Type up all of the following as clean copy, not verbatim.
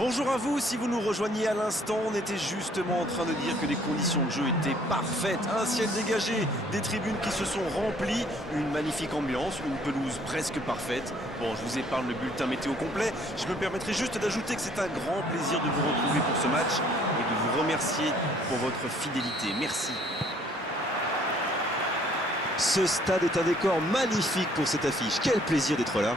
Bonjour à vous, si vous nous rejoignez à l'instant, on était justement en train de dire que les conditions de jeu étaient parfaites. Un ciel dégagé, des tribunes qui se sont remplies, une magnifique ambiance, une pelouse presque parfaite. Bon, je vous épargne le bulletin météo complet, je me permettrai juste d'ajouter que c'est un grand plaisir de vous retrouver pour ce match et de vous remercier pour votre fidélité. Merci. Ce stade est un décor magnifique pour cette affiche. Quel plaisir d'être là.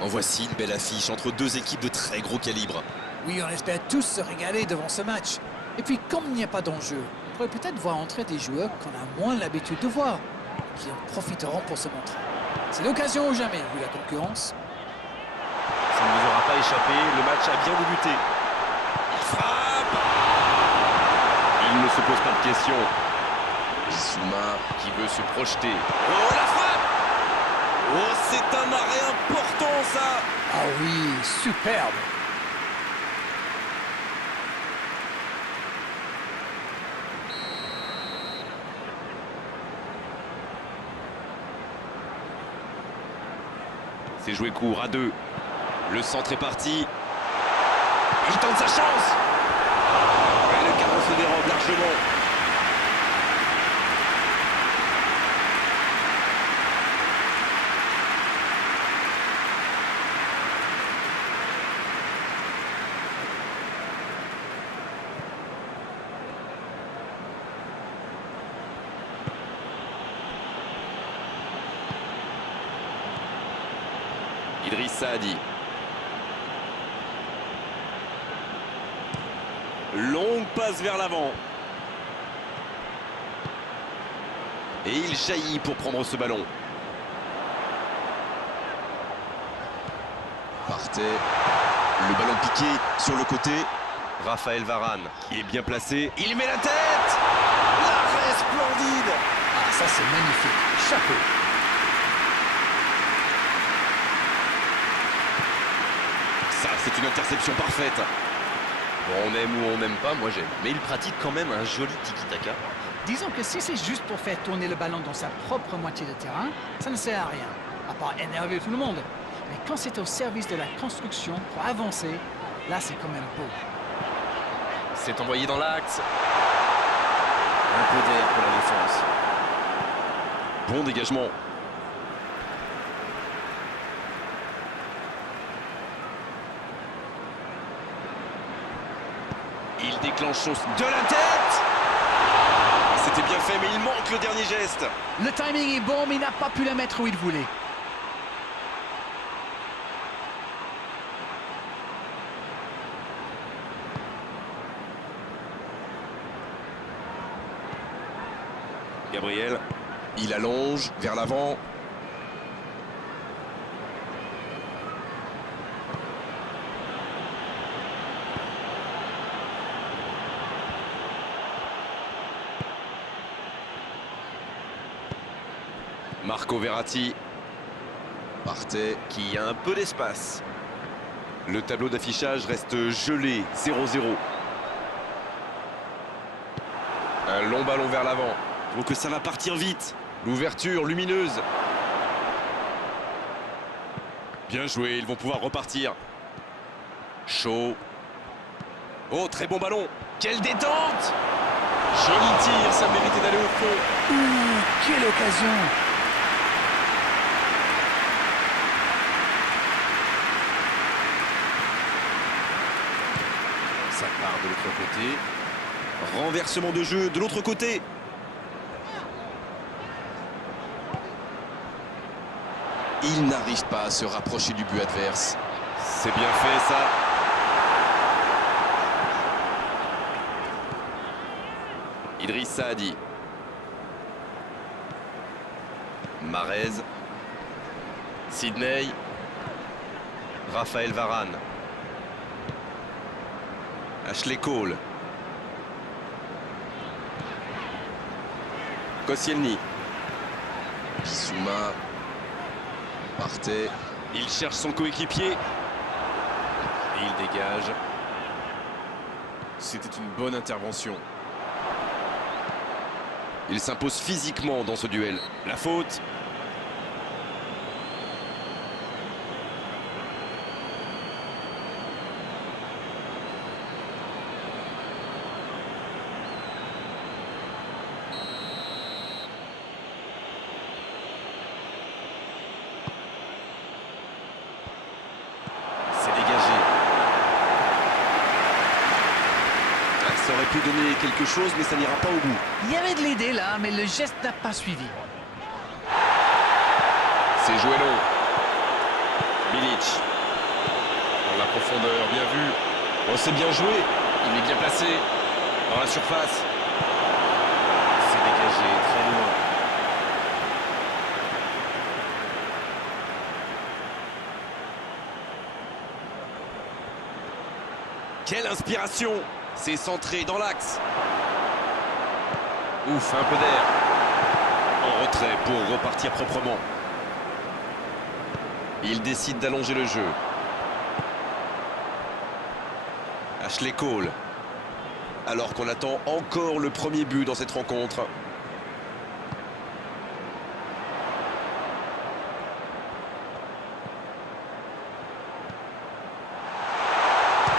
En voici une belle affiche entre deux équipes de très gros calibre. Oui, on espère tous se régaler devant ce match. Et puis, comme il n'y a pas d'enjeu, on pourrait peut-être voir entrer des joueurs qu'on a moins l'habitude de voir, qui en profiteront pour se montrer. C'est l'occasion ou jamais, vu la concurrence. Ça ne vous aura pas échappé, le match a bien débuté. Il frappe! Il ne se pose pas de questions. Bissouma qui veut se projeter. Oh, la frappe! Oh, c'est un arrêt important, ça! Ah oui, superbe! C'est joué court à deux. Le centre est parti. Il tente sa chance. Et le carreau se dérobe largement. Idriss Saadi. Longue passe vers l'avant. Et il jaillit pour prendre ce ballon. Partez. Le ballon piqué sur le côté. Raphaël Varane qui est bien placé. Il met la tête. L'arrêt splendide. Ah, ça c'est magnifique. Chapeau. Ça, c'est une interception parfaite. Bon, on aime ou on n'aime pas, moi j'aime. Mais il pratique quand même un joli tiki-taka. Disons que si c'est juste pour faire tourner le ballon dans sa propre moitié de terrain, ça ne sert à rien, à part énerver tout le monde. Mais quand c'est au service de la construction pour avancer, là c'est quand même beau. C'est envoyé dans l'axe. Un peu d'air pour la défense. Bon dégagement. Il déclenche son... De la tête. C'était bien fait, mais il manque le dernier geste. Le timing est bon, mais il n'a pas pu la mettre où il voulait. Gabriel, il allonge vers l'avant. Marco Verratti. Partez. Qui a un peu d'espace. Le tableau d'affichage reste gelé, 0-0. Un long ballon vers l'avant. Donc ça va partir vite. L'ouverture lumineuse. Bien joué, ils vont pouvoir repartir. Chaud. Oh, très bon ballon. Quelle détente! Joli tir, ça méritait d'aller au fond. Ouh, quelle occasion! Ça part de l'autre côté. Renversement de jeu de l'autre côté. Il n'arrive pas à se rapprocher du but adverse. C'est bien fait, ça. Idriss Saadi. Marez. Sidney. Raphaël Varane. Ashley Cole. Koscielny. Bissouma. Partez. Il cherche son coéquipier. Et il dégage. C'était une bonne intervention. Il s'impose physiquement dans ce duel. La faute. pu donner quelque chose, mais ça n'ira pas au bout. Il y avait de l'idée là, mais le geste n'a pas suivi. C'est joué long. Bilic. Dans la profondeur, bien vu. Oh, c'est bien joué. Il est bien placé. Dans la surface. C'est dégagé très loin. Quelle inspiration! C'est centré dans l'axe. Ouf, un peu d'air. En retrait pour repartir proprement. Il décide d'allonger le jeu. Ashley Cole. Alors qu'on attend encore le premier but dans cette rencontre.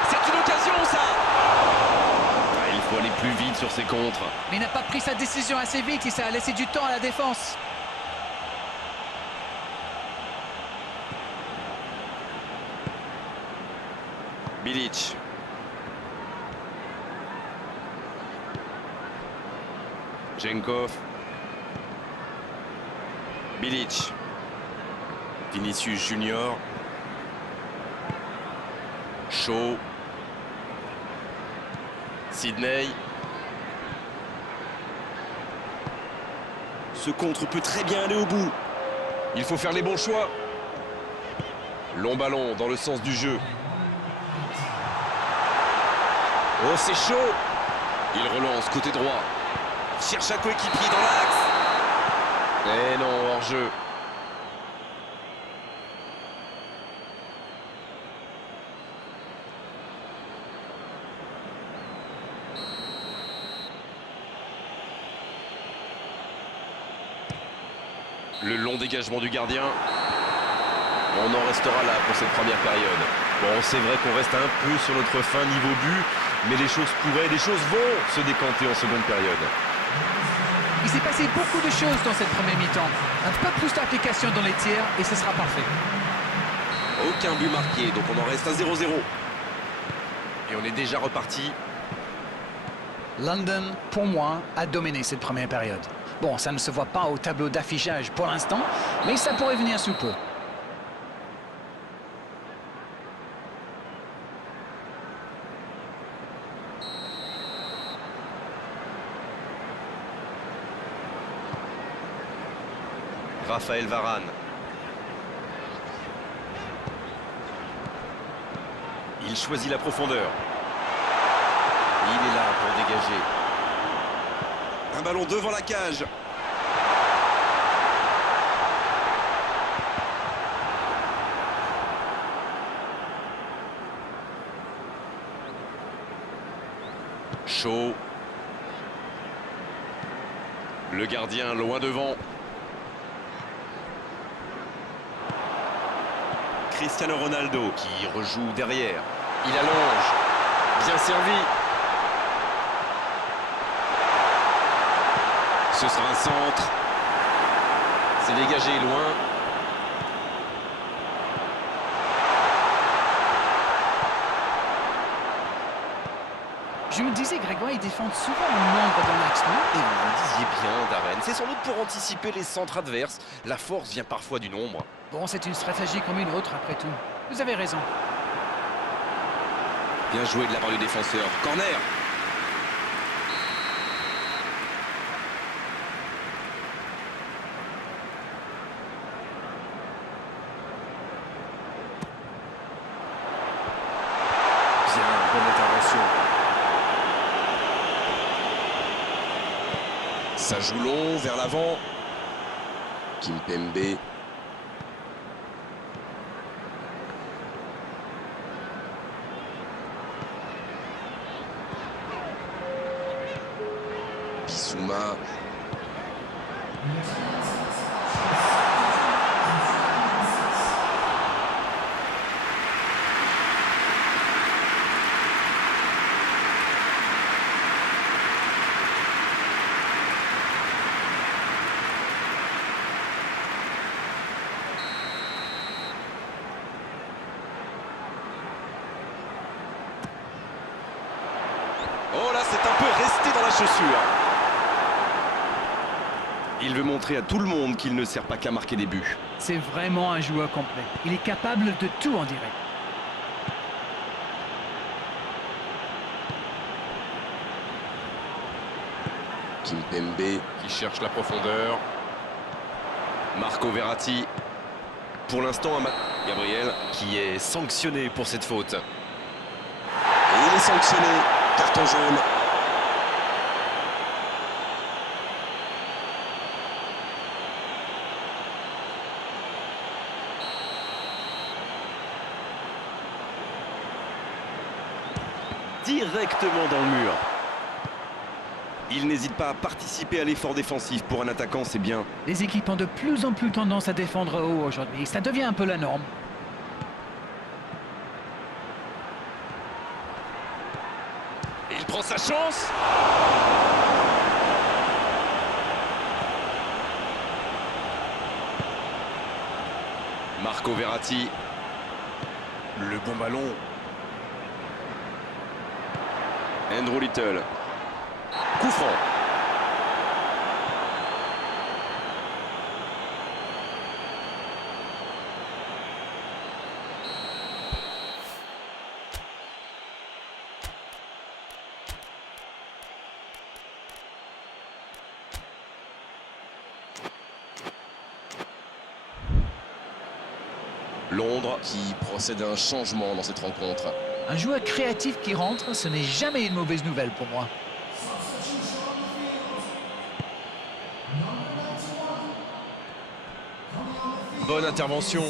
C'est une occasion, ça! Ah, il faut aller plus vite sur ses contres. Mais il n'a pas pris sa décision assez vite et ça a laissé du temps à la défense. Bilic. Jenkov. Bilic. Vinicius Junior. Shaw. Sidney. Ce contre peut très bien aller au bout. Il faut faire les bons choix. Long ballon dans le sens du jeu. Oh, c'est chaud. Il relance côté droit. Cherche un coéquipier dans l'axe. Eh non, hors-jeu. Le long dégagement du gardien. On en restera là pour cette première période. Bon, c'est vrai qu'on reste un peu sur notre fin niveau but, mais les choses vont se décanter en seconde période. Il s'est passé beaucoup de choses dans cette première mi-temps. Un peu plus d'application dans les tirs et ce sera parfait. Aucun but marqué, donc on en reste à 0-0. Et on est déjà reparti. London, pour moi, a dominé cette première période. Bon, ça ne se voit pas au tableau d'affichage pour l'instant, mais ça pourrait venir sous peu. Raphaël Varane. Il choisit la profondeur. Il est là pour dégager. Un ballon devant la cage. Shaw. Le gardien loin devant. Cristiano Ronaldo qui rejoue derrière. Il allonge. Bien servi. Ce sera un centre. C'est dégagé loin. Je me disais, Grégoire, ils défendent souvent en nombre dans l'axe, non? Et vous le disiez bien, Darren. C'est sans doute pour anticiper les centres adverses. La force vient parfois du nombre. Bon, c'est une stratégie comme une autre, après tout. Vous avez raison. Bien joué de la part du défenseur. Corner. Bien, bonne intervention. Ça joue long, vers l'avant. Kimpembe. Bissouma. Oh là, c'est un peu chaussures. Il veut montrer à tout le monde qu'il ne sert pas qu'à marquer des buts. C'est vraiment un joueur complet. Il est capable de tout en direct. Kimpembe qui cherche la profondeur. Marco Verratti. Pour l'instant, Gabriel qui est sanctionné pour cette faute. Et il est sanctionné. Carton jaune. Directement dans le mur. Il n'hésite pas à participer à l'effort défensif. Pour un attaquant, c'est bien. Les équipes ont de plus en plus tendance à défendre haut aujourd'hui. Ça devient un peu la norme. Il prend sa chance. Marco Verratti. Le bon ballon. Andrew Little. Coup franc. Londres qui procède à un changement dans cette rencontre. Un joueur créatif qui rentre, ce n'est jamais une mauvaise nouvelle pour moi. Bonne intervention.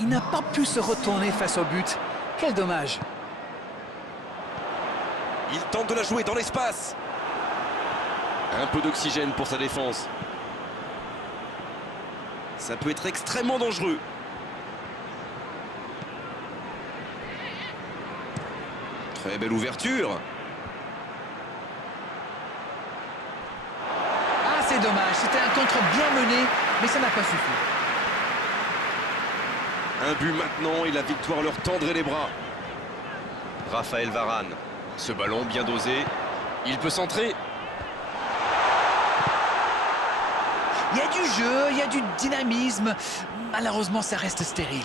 Il n'a pas pu se retourner face au but. Quel dommage. Il tente de la jouer dans l'espace. Un peu d'oxygène pour sa défense. Ça peut être extrêmement dangereux. Très belle ouverture. Ah, c'est dommage. C'était un contre bien mené, mais ça n'a pas suffi. Un but maintenant et la victoire leur tendrait les bras. Raphaël Varane. Ce ballon bien dosé. Il peut centrer. Il y a du jeu, il y a du dynamisme. Malheureusement, ça reste stérile.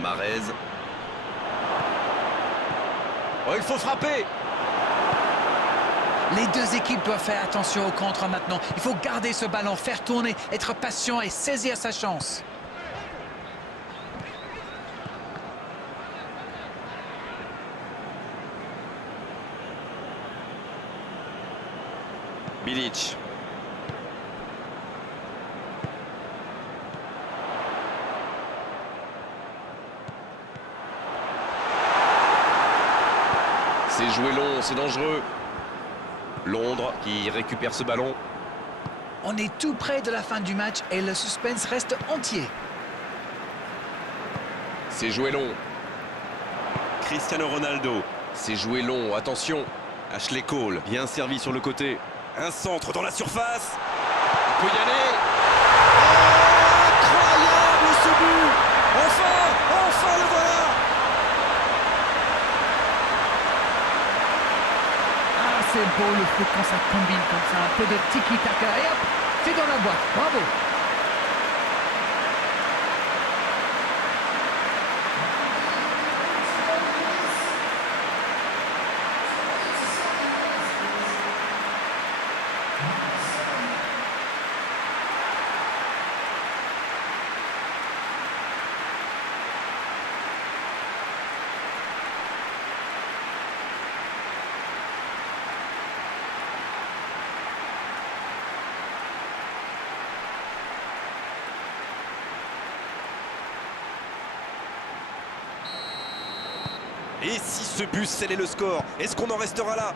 Marez. Oh, il faut frapper. Les deux équipes doivent faire attention au contre maintenant. Il faut garder ce ballon, faire tourner, être patient et saisir sa chance. Bilic. C'est joué long, c'est dangereux. Londres qui récupère ce ballon. On est tout près de la fin du match et le suspense reste entier. C'est joué long. Cristiano Ronaldo. C'est joué long, attention. Ashley Cole, bien servi sur le côté. Un centre dans la surface. Il peut y aller. Incroyable ce but. Enfin le voilà. C'est beau le foot quand ça combine comme ça, un peu de tiki-taka et hop, c'est dans la boîte, bravo. Et si ce but scellait le score, est-ce qu'on en restera là?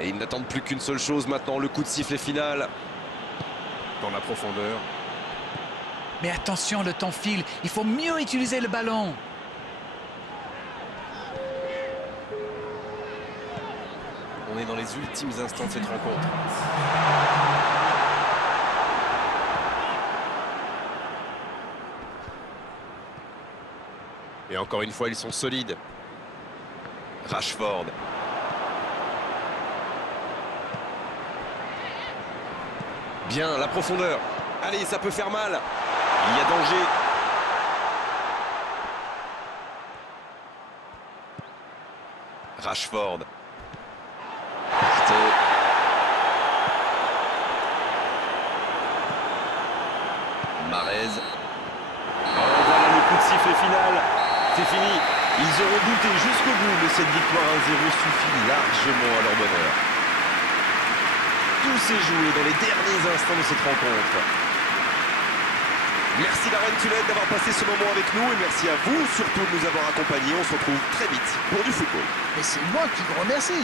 Et ils n'attendent plus qu'une seule chose maintenant, le coup de sifflet final. Dans la profondeur. Mais attention, le temps file, il faut mieux utiliser le ballon. On On est dans les ultimes instants de cette rencontre. Et encore une fois, ils sont solides. Rashford. Bien, la profondeur. Allez, ça peut faire mal. Il y a danger. Rashford. Partez. Mahrez. Oh, voilà le coup de sifflet final. C'est fini. Ils auront douté jusqu'au bout, mais cette victoire 1-0 suffit largement à leur bonheur. Tout s'est joué dans les derniers instants de cette rencontre. Merci Darren Tulette d'avoir passé ce moment avec nous et merci à vous surtout de nous avoir accompagnés. On se retrouve très vite pour du football. Mais c'est moi qui vous remercie.